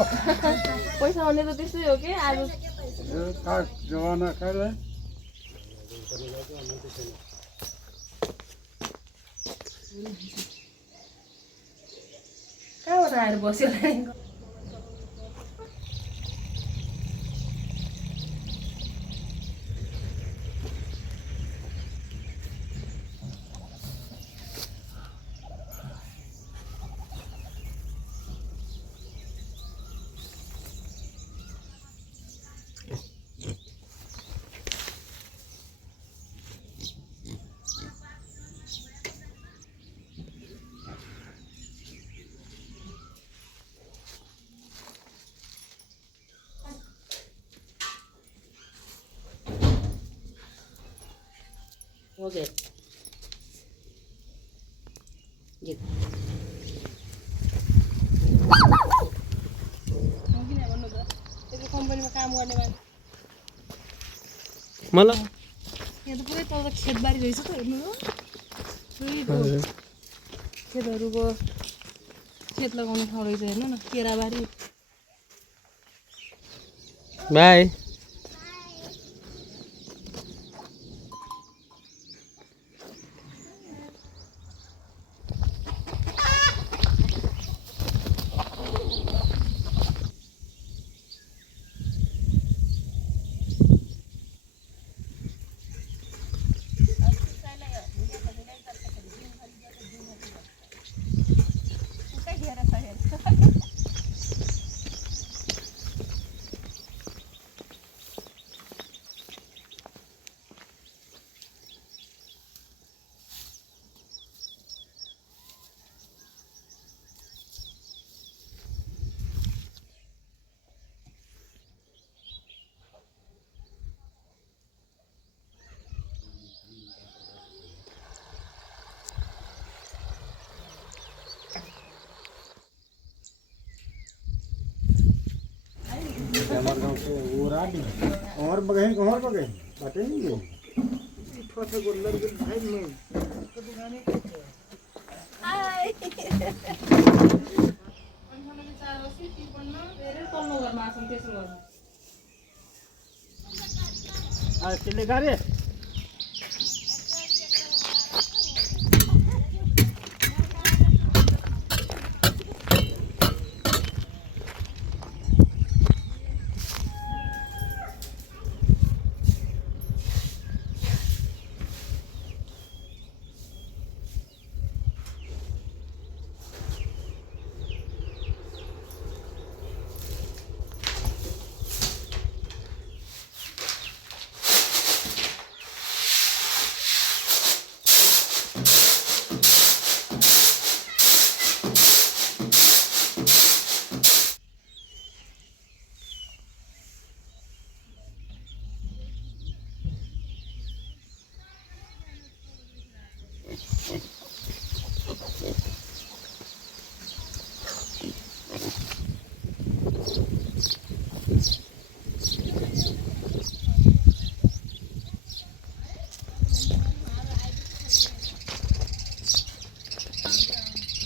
पैसा आउने त त्यस्तै हो कि आज जमाना कहिले कहाँबाट आएर बस्यो Okay. Gitu. किन भन्नु त त्यो कम्पनीमा काम गर्ने मान्छे मलाई यहाँ त पुरै तल खेतबारी रहेछ त हेर्नु हो खेतहरूको खेत लगाउने ठाउँ रहेछ हेर्नु न केराबारी बाई हमारे गांव से वो राडी और बगे बाटे नहीं ये छोटे गोल्लर के भाई में तो दुकाने हाय अन्साले चार बसी तिपन्न धेरै तल्लो घरमा आछन् त्यसो गर्नु आ चले गारे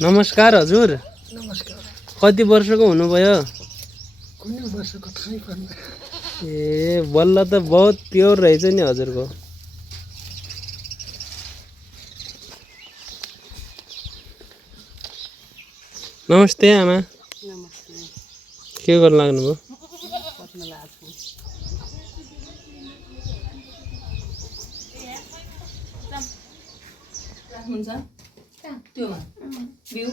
नमस्कार हजुर नमस्कार कति वर्षको हुनुभयो कुनै वर्षको थाहै पर्दैन ए बल्ल त बहुत प्योर रहेछ नि हजुरको नमस्ते आमा Namaste. के गर्न लाग्नुभयो Patna lagu. हुन्छ त्योमा भ्यू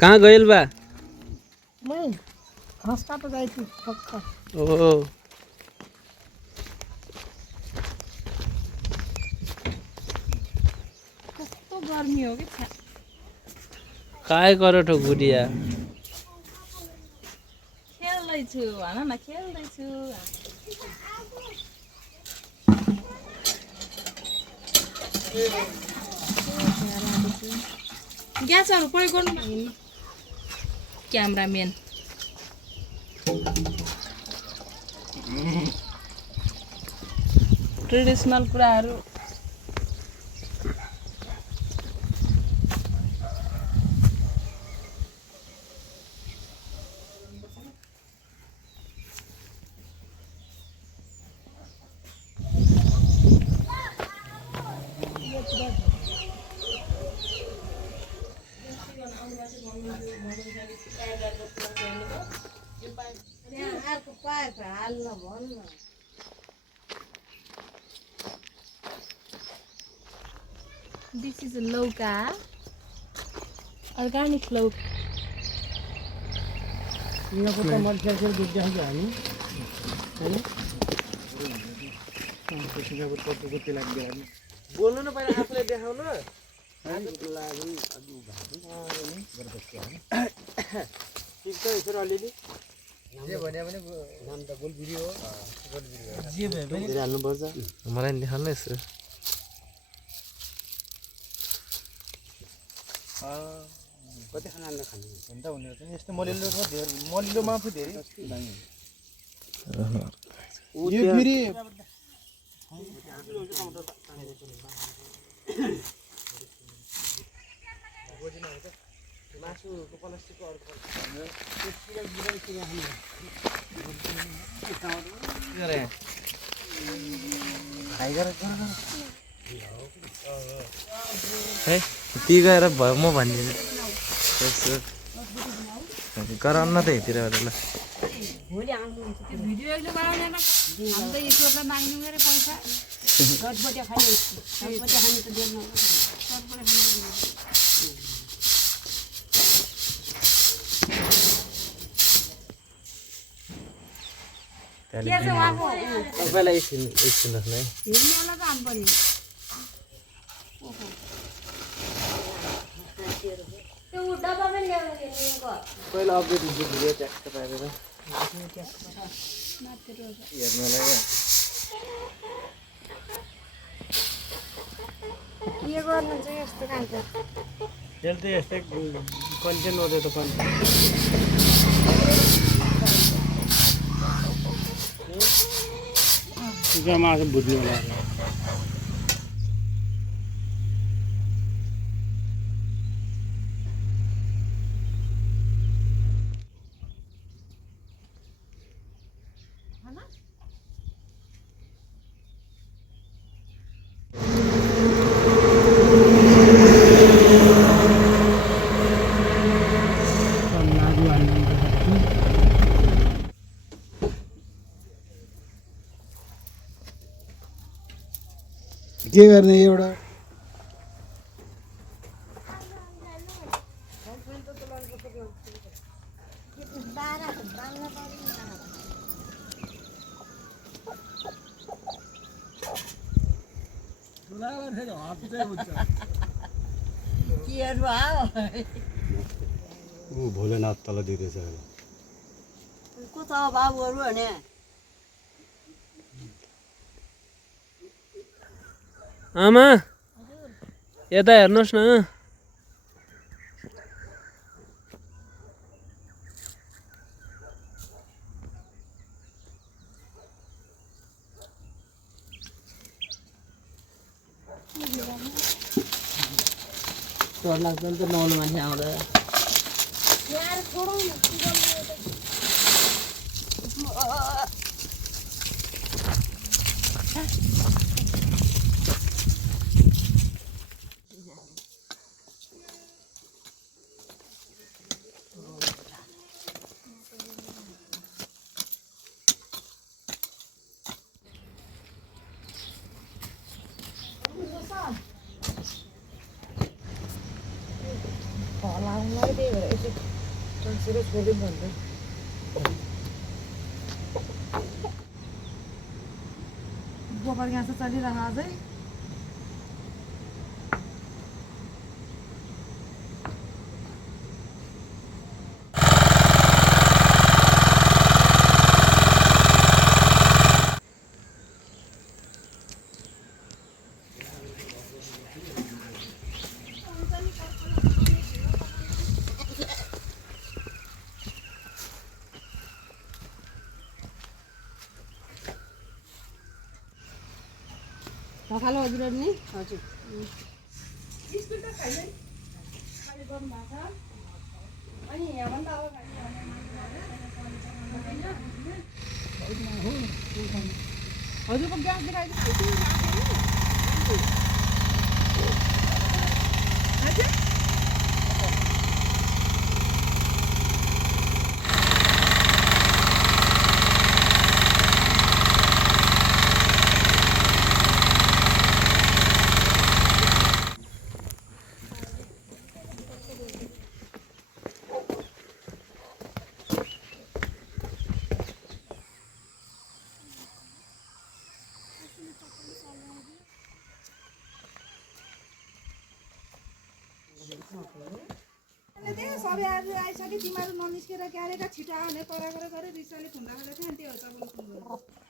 कहाँ गइल बा मै घाँस काट्न गएको छु भर्खर ओ कस्तो गर्मी हो कि काय गरठो गुडिया खेल्दैछु भन न खेल्दैछु ग्यासहरू प्रयोग गर्नु क्यामराम्यान ट्रेडिसनल कुराहरू This is lauka, organic lauka. यहाँको त मर्केर दुध देखाइयो हामी हैन सिङ्गापुर पत्तोको तेल लाग्यो हामी बोल्नु न पहिला आफूले देखाउनु आजको लागि अघि ठिक छ यसरी अलिअलि जे भने पनि नाम त गोलबिरी हो जे भए पनि हाल्नु पर्छ मलाई नि देखाउनु यसो कति खाना खानु भन्दा हुने रहेछ नि यस्तो मलिलो छ धेरै मलिलोमा आफू धेरै यो फेरि मासुको प्लास्टिकको अर्को है ती गएर भयो म भनिदिन्छु यसो गराउन त यतिर ल भोलि आउनुहुन्छ त्यो भिडियो एकले बनाउने न हामी त ईश्वरलाई माग्नु गरे पैसा चटपटे खाने चटपटे खाने त देख्नु सबैले खानु के छ उहाँको तपाईँलाई एकछिन न हेर्नेवाला त हामी पनि त्यो डब्बा पनि ल्याउनु दिएको पहिला अपडेट हुन्छ भिडियो ट्याक्स पारेर हेर्नलाई के गर्नु चाहिँ यस्तो काम त तेल त यस्तै कन्टेन्ट हो त पनि मासु भुट्नु होला के गर्ने एउटा भोलेनाथ तल दिँदैछ को छ बाबुहरू भने आमा यता हेर्नुहोस् न डर लाग्छ नि त नआउनु मान्छे आउँदा गोबर ग्यास चलिरहेको अझै पखालो हजुर नि हजुर हजुरको ग्यास देखाइदिनु सबै आज आइसक्यो तिमीहरू ननिस्केर क्यारेका छिटो आउने कराएर गरे रिसाले खुन्दा खाँदै थियो अनि त्योहरू तपाईँले फोन गर्नु